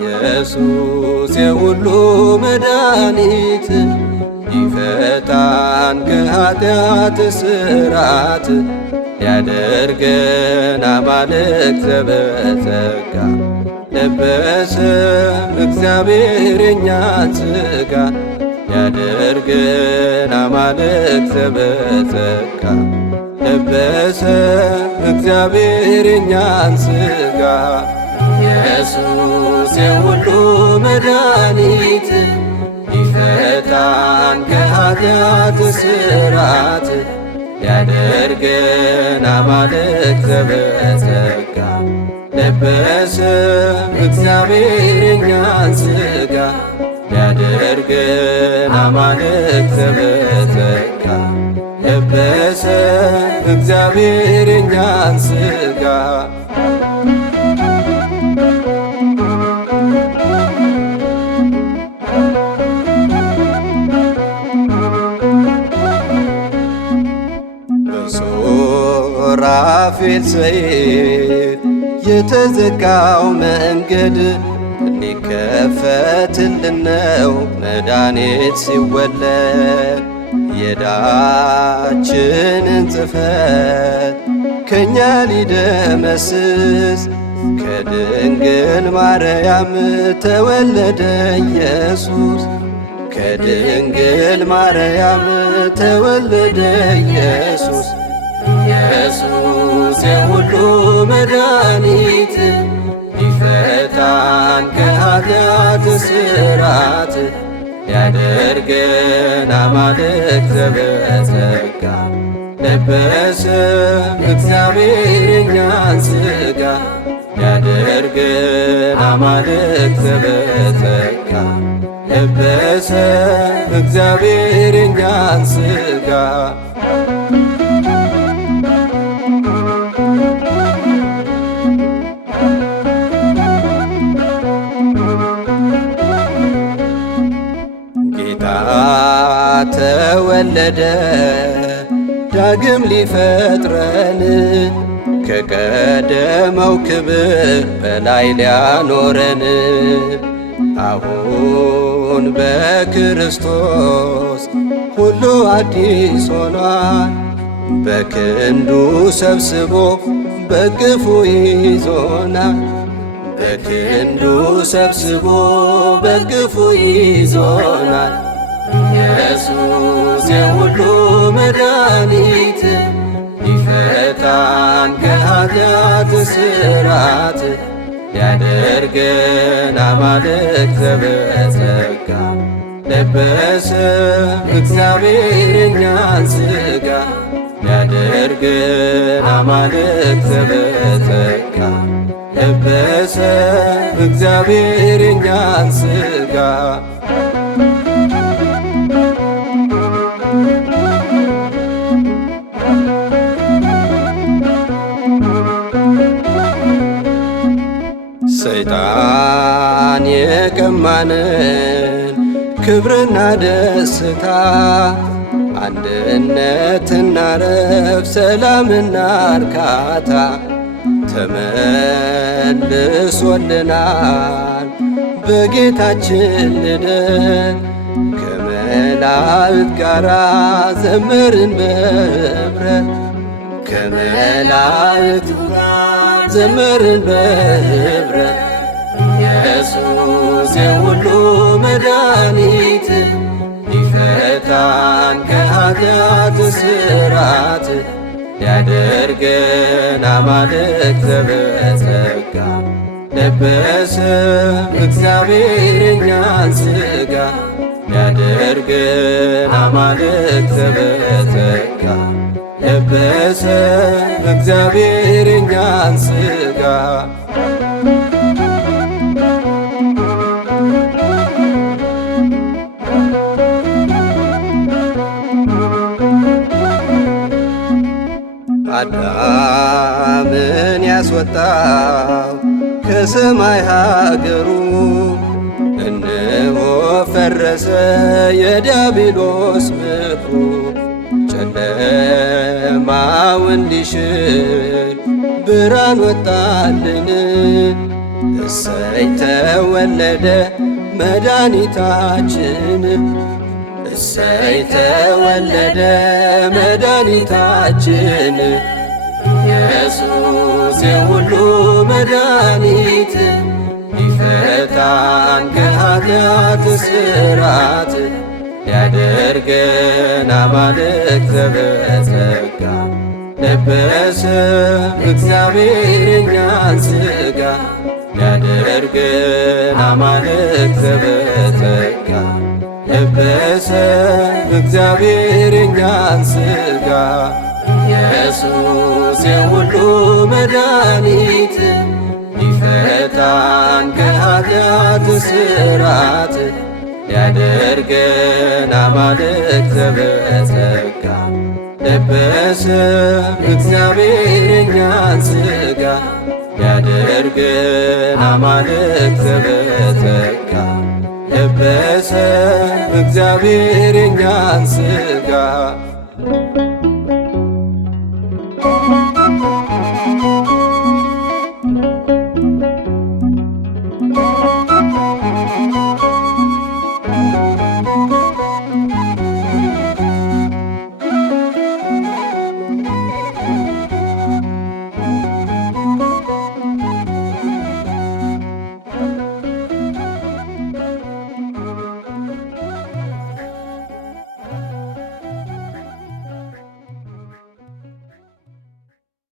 ኢየሱስ የሁሉ መድኃኒት ይፈታን ከኃጢአት እስራት ሊያደርገን አማልክት ዘበጸጋ ለበሰ እግዚአብሔር የኛን ሥጋ ሊያደርገን አማልክት ዘበጸጋ ለበሰ እግዚአብሔር የኛን ሥጋ ኢየሱስ የሁሉ መድኃኒት ይፈታን ከኃጢአት እስራት ሊያደርገን አማልክት ዘበጸጋ ለበሰ እግዚአብሔር የኛን ሥጋ ሊያደርገን አማልክት ዘበጸጋ ለበሰ እግዚአብሔር የኛን ሥጋ ሱራፌል ሰይፍ የተዘጋው መንገድ ሊከፈትልን ነው መድኃኒት ሲወለድ የዕዳችንን ጽሕፈት ከእኛ ሊደመስስ ከድንግል ማርያም ተወለደ ኢየሱስ ከድንግል ማርያም ተወለደ ኢየሱስ ኢየሱስ የሁሉ መድኃኒት ይፈታን ከኃጢአት እስራት ሊያደርገን አማልክት ዘበጸጋ ለበሰ እግዚአብሔር የኛን ሥጋ ሊያደርገን አማልክት ዘበጸጋ ለበሰ እግዚአብሔር የኛን ሥጋ ተወለደ ዳግም ሊፈጥረን ከቀደመው ክብር በላይ ሊያኖረን አሁን በክርስቶስ ሁሉ አዲስ ሆኗል በክንዱ ሰብስቦ በቅፉ ይዞናል በክንዱ ሰብስቦ በቅፉ ይዞናል ኢየሱስ የሁሉ መድኃኒት ይፈታን ከኃጢአት እስራት ሊያደርገን አማልክት ዘበጸጋ ለበሰ እግዚአብሔር የኛን ሥጋ ሊያደርገን አማልክት ዘበጸጋ ለበሰ እግዚአብሔር የኛን ሥጋ ሰይጣን የቀማንን ክብርና ደስታ አንድነትና ረፍት ሰላምና እርካታ ተመልሶልናል በጌታችን ልደት ከመላእክት ጋራ ዘመርን በኅብረት ከመላእክት ጋር ዘመርን በኅብረት ኢየሱስ የሁሉ መድኃኒት ይፈታን ከኃጢአት እስራት ሊያደርገን አማልክት ዘበጸጋ ለበሰ እግዚአብሔር የኛን ሥጋ ሊያደርገን አማልክት ዘበጸጋ ለበሰ እግዚአብሔር የኛን ሥጋ። አዳምን ያስወጣው ከሰማይ ሀገሩ እነሆ ፈረሰ የዲያብሎስ ምክሩ። ጨለማው እንዲሽር ብርሃን ወጣልን። እሰይ ተወለደ መድኃኒታችን፣ እሰይ ተወለደ መድኃኒታችን። ኢየሱስ የሁሉ መድኃኒት ሊፈታን ከኃጢአት እስራት ሊያደርገን አማልክት በጸጋ ለበሰ እግዚአብሔር የኛን ሥጋ። ሊያደርገን አማልክት በጸጋ ለበሰ እግዚአብሔር የኛን ሥጋ። ኢየሱስ የሁሉ መድኃኒት ሊፈታን ከኃጢአት እስራት ሊያደርገን አማልክት በጸጋ ለበሰ እግዚአብሔር የኛን ሥጋ። ሊያደርገን አማልክት በጸጋ ለበሰ እግዚአብሔር የኛን ሥጋ።